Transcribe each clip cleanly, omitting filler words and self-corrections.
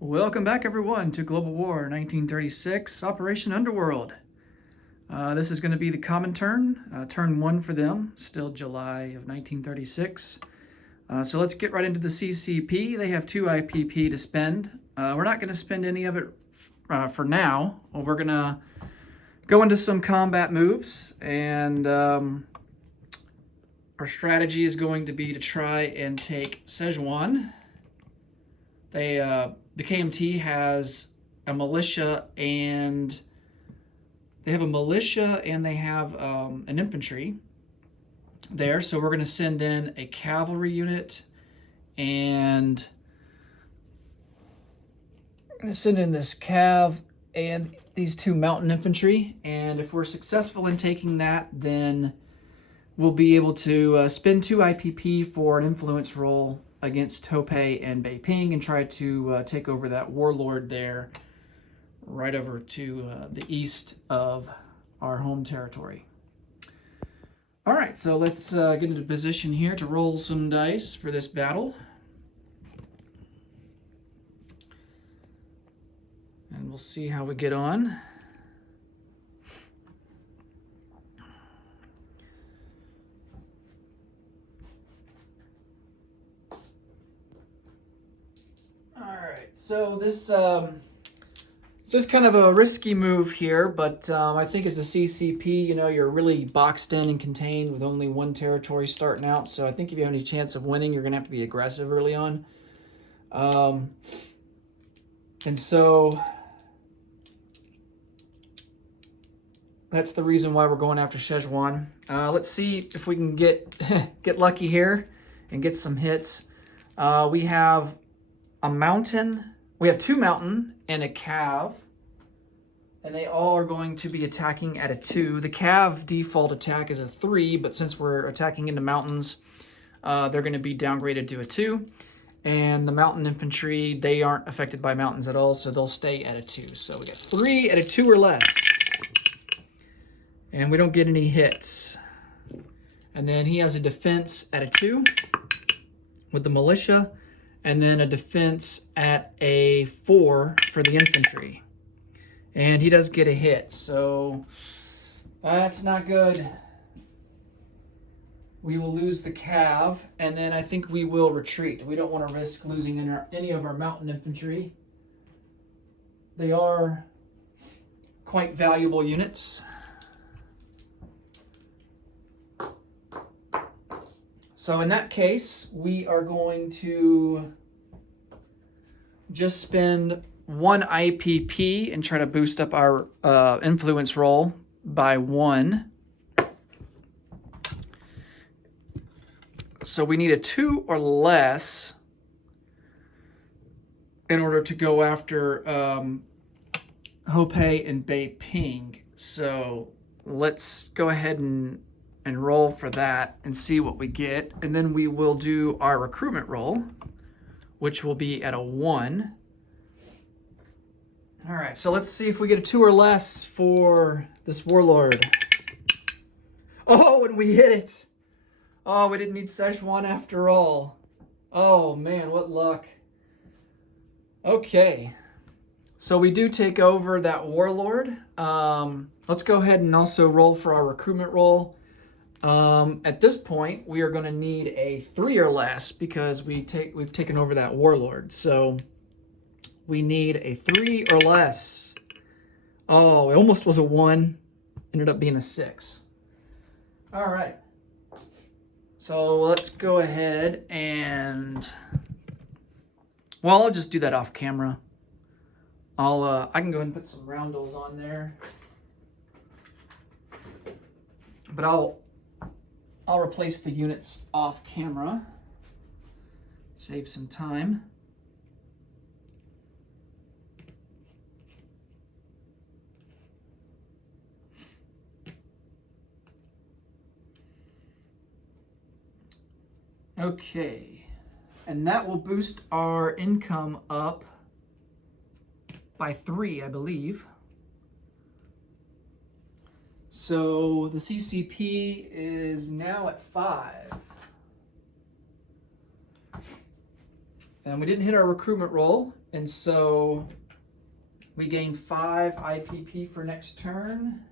Welcome back, everyone, to Global War 1936, Operation Underworld. This is going to be the common turn, turn one for them, still July of 1936. So let's get right into the CCP. They have 2 IPP to spend. We're not going to spend any of it for now. We're going to go into some combat moves, and our strategy is going to be to try and take Szechuan. The KMT has a militia, and they have an infantry there. So we're going to send in a cavalry unit, and we're going to send in this cav and these 2 mountain infantry. And if we're successful in taking that, then we'll be able to spend 2 IPP for an influence role against Hopei and Beiping and try to take over that warlord there right over to the east of our home territory. All right, so let's get into position here to roll some dice for this battle. And we'll see how we get on. So this is kind of a risky move here, but I think as the CCP, you're really boxed in and contained with only 1 territory starting out. So I think if you have any chance of winning, you're going to have to be aggressive early on. And so that's the reason why we're going after Szechuan. Let's see if we can get lucky here and get some hits. We have a mountain. We have 2 mountain and a cav, and they all are going to be attacking at a 2. The cav default attack is a 3, but since we're attacking into mountains, they're going to be downgraded to a 2. And the mountain infantry, they aren't affected by mountains at all, so they'll stay at a 2. So we got 3 at a 2 or less, and we don't get any hits. And then he has a defense at a 2 with the militia, and then a defense at a 4 for the infantry. And he does get a hit, so that's not good. We will lose the cav, and then I think we will retreat. We don't want to risk losing any of our mountain infantry. They are quite valuable units. So in that case, we are going to just spend 1 IPP and try to boost up our influence roll by 1. So we need a 2 or less in order to go after Hopei and Beiping. So let's go ahead and roll for that and see what we get. And then we will do our recruitment roll, which will be at a 1. All right, so let's see if we get a 2 or less for this warlord. Oh, and we hit it. Oh, we didn't need Szechuan after all. Oh man, what luck. Okay, so we do take over that warlord. Let's go ahead and also roll for our recruitment roll. At this point, we are going to need a 3 or less because we've taken over that warlord. So we need a 3 or less. Oh, it almost was a 1. Ended up being a 6. All right. So let's go ahead and, well, I'll just do that off camera. I can go ahead and put some roundels on there. But I'll replace the units off camera. Save some time. Okay, and that will boost our income up by 3, I believe. So the CCP is now at 5. And we didn't hit our recruitment roll, and so we gain 5 IPP for next turn.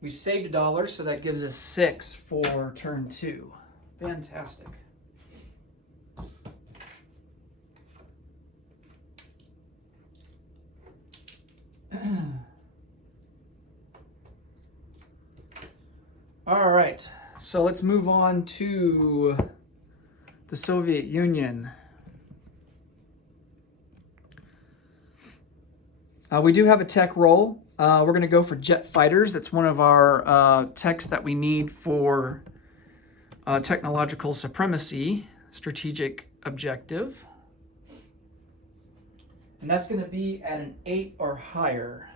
We saved $1, so that gives us 6 for turn 2. Fantastic. All right, so let's move on to the Soviet Union. We do have a tech roll. We're going to go for jet fighters. That's one of our techs that we need for technological supremacy, strategic objective. And that's going to be at an 8 or higher.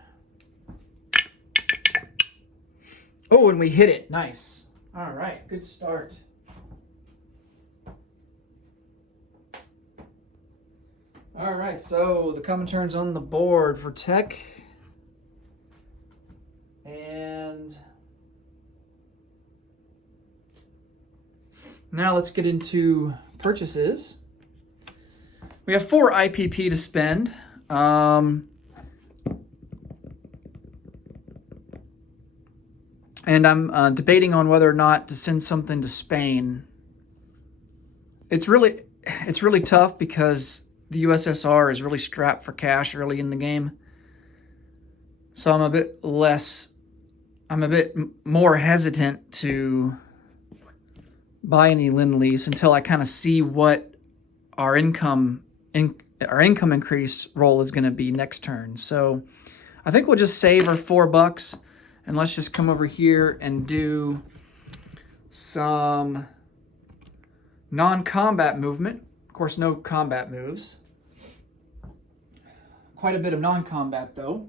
Oh, and we hit it. Nice. All right, good start. All right, so the Comintern's on the board for tech. And now let's get into purchases. We have 4 IPP to spend. And I'm debating on whether or not to send something to Spain. It's really tough because the USSR is really strapped for cash early in the game. So I'm a bit more hesitant to buy any Lend-Lease until I kind of see what our income increase roll is going to be next turn. So I think we'll just save our $4 and let's just come over here and do some non-combat movement. Of course, no combat moves. Quite a bit of non-combat though.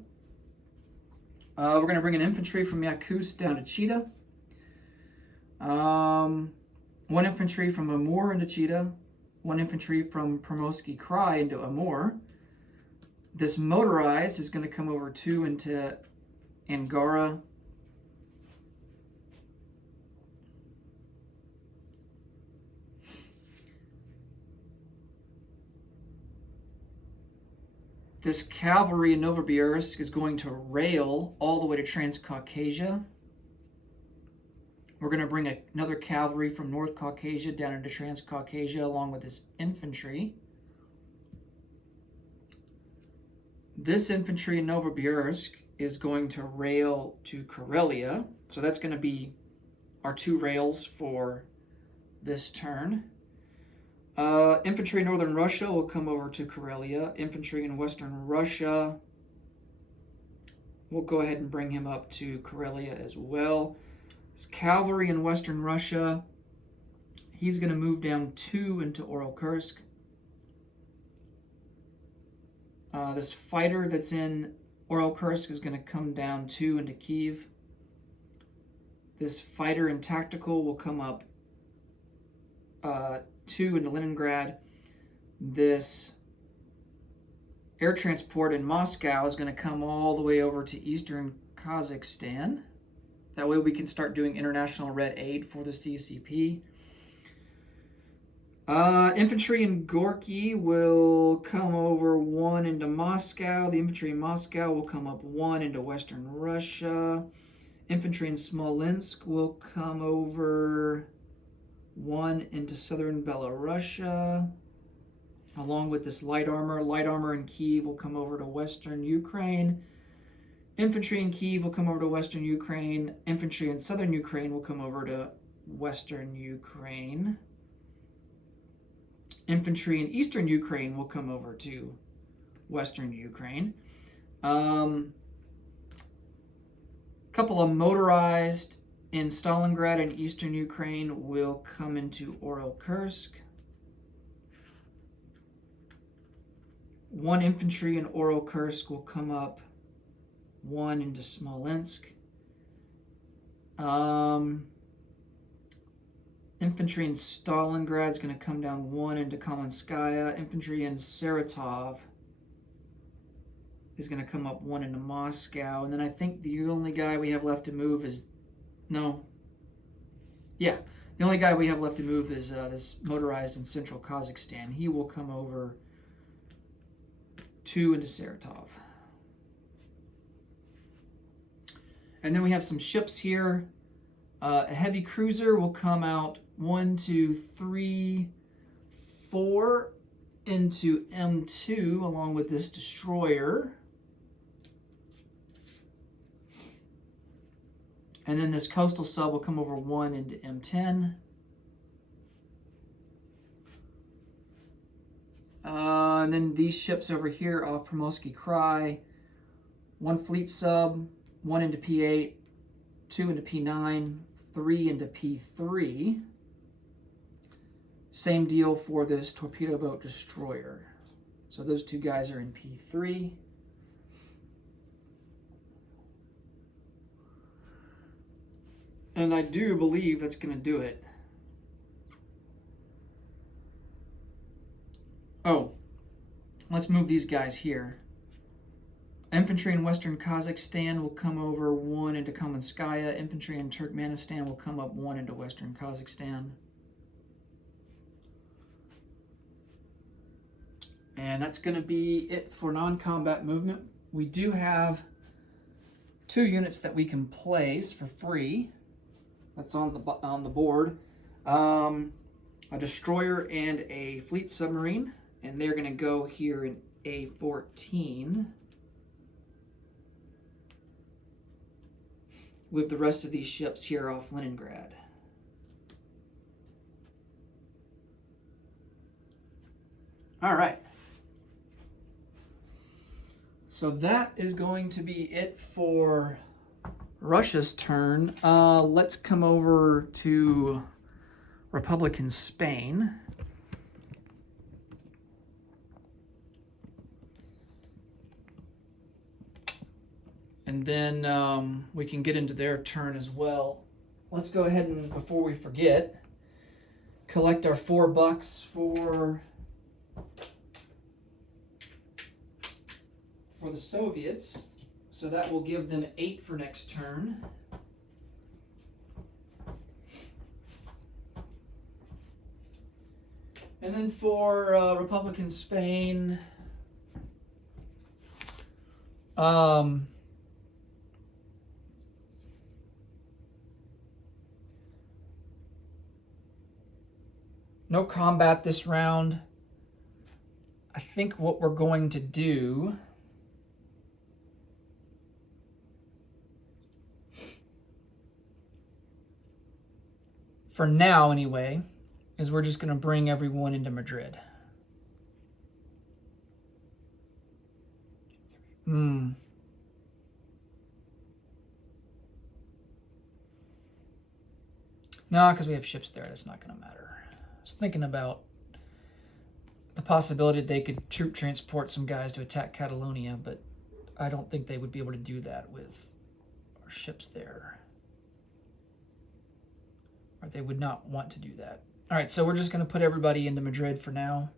We're going to bring an infantry from Yakutsk down to Chita. 1 infantry from Amur into Chita. 1 infantry from Primorsky Krai into Amur. This motorized is going to come over 2 into Angara. This cavalry in Novosibirsk is going to rail all the way to Transcaucasia. We're going to bring another cavalry from North Caucasia down into Transcaucasia along with this infantry. This infantry in Novosibirsk is going to rail to Karelia. So that's going to be our 2 rails for this turn. Infantry in Northern Russia will come over to Karelia. Infantry in Western Russia, we'll go ahead and bring him up to Karelia as well. This cavalry in Western Russia, he's going to move down 2 into Oral-Kursk. This fighter that's in Oral-Kursk is going to come down 2 into Kiev. This fighter in Tactical will come up 2 into Leningrad. This air transport in Moscow is going to come all the way over to eastern Kazakhstan. That way we can start doing international red aid for the CCP. Infantry in Gorky will come over 1 into Moscow. The infantry in Moscow will come up 1 into Western Russia. Infantry in Smolensk will come over 1 into southern Belarusia, along with this light armor. Light armor in Kiev will come over to western Ukraine. Infantry in Kiev will come over to western Ukraine. Infantry in southern Ukraine will come over to western Ukraine. Infantry in eastern Ukraine will come over to western Ukraine. Couple of motorized in Stalingrad and eastern Ukraine will come into Oral-Kursk. 1 infantry in Oral-Kursk will come up 1 into Smolensk. Infantry in Stalingrad is going to come down 1 into Kamenskaya. Infantry in Saratov is going to come up 1 into Moscow. And then I think the only guy we have left to move is... No. Yeah. The only guy we have left to move is this motorized in central Kazakhstan. He will come over 2 into Saratov. And then we have some ships here. A heavy cruiser will come out 1, 2, 3, 4 into M2 along with this destroyer. And then this coastal sub will come over 1 into M10. And then these ships over here off Primorski Krai. 1 fleet sub, 1 into P8, 2 into P9, 3 into P3. Same deal for this torpedo boat destroyer. So those 2 guys are in P3. And I do believe that's going to do it. Oh, let's move these guys here. Infantry in Western Kazakhstan will come over 1 into Kamenskaya. Infantry in Turkmenistan will come up 1 into Western Kazakhstan. And that's going to be it for non-combat movement. We do have 2 units that we can place for free. That's on the board. A destroyer and a fleet submarine. And they're going to go here in A14. With the rest of these ships here off Leningrad. All right. So that is going to be it for Russia's turn. Let's come over to Republican Spain. And then we can get into their turn as well. Let's go ahead and, before we forget, collect our $4 for the Soviets. So that will give them 8 for next turn. And then for Republican Spain, no combat this round. I think what we're going to do for now anyway is we're just going to bring everyone into Madrid. No, because we have ships there. That's not going to matter. I was thinking about the possibility that they could troop transport some guys to attack Catalonia, but I don't think they would be able to do that with our ships there. Or they would not want to do that. All right, so we're just going to put everybody into Madrid for now.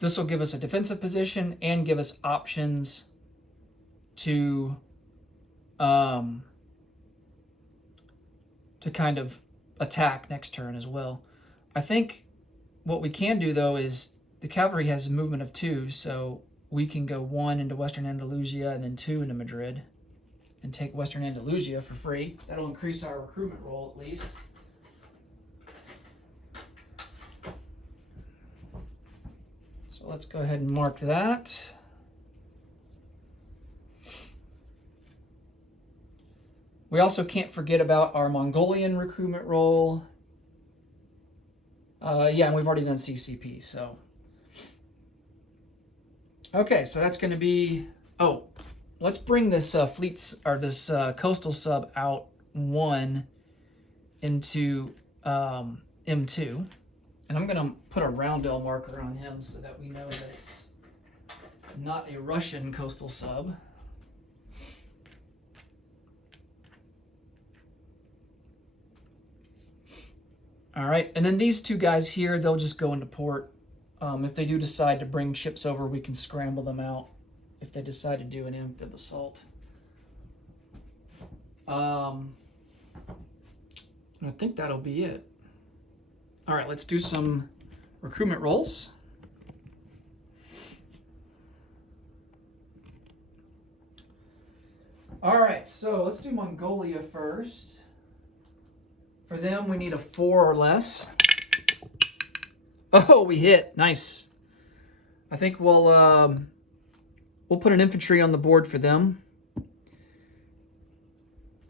This will give us a defensive position and give us options to kind of attack next turn as well. I think what we can do, though, is the cavalry has a movement of 2, so we can go 1 into Western Andalusia and then 2 into Madrid and take Western Andalusia for free. That'll increase our recruitment roll at least. So let's go ahead and mark that. We also can't forget about our Mongolian recruitment roll. Yeah, and we've already done CCP, so. Okay, so that's going to be, let's bring this this coastal sub out 1 into M2. And I'm going to put a roundel marker on him so that we know that it's not a Russian coastal sub. All right, and then these 2 guys here, they'll just go into port. If they do decide to bring ships over, we can scramble them out if they decide to do an amphib assault. I think that'll be it. All right, let's do some recruitment rolls. All right, so let's do Mongolia first. For them, we need a 4 or less. Oh, we hit. Nice. I think we'll put an infantry on the board for them.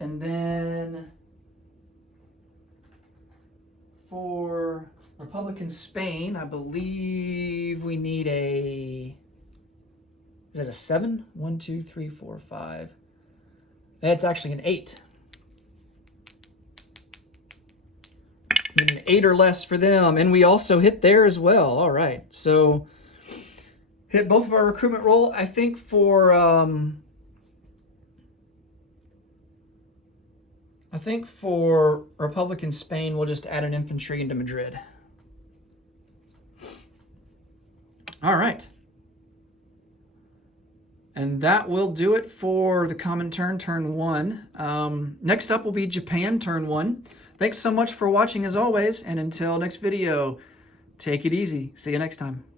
And then for Republican Spain, I believe we need a... Is it a 7? 1, 2, 3, 4, 5. That's actually an 8. I mean, an 8 or less for them. And we also hit there as well. All right. So hit both of our recruitment roll. I think for Republican Spain, we'll just add an infantry into Madrid. All right. And that will do it for the common turn 1. Next up will be Japan, turn 1. Thanks so much for watching as always, and until next video, take it easy. See you next time.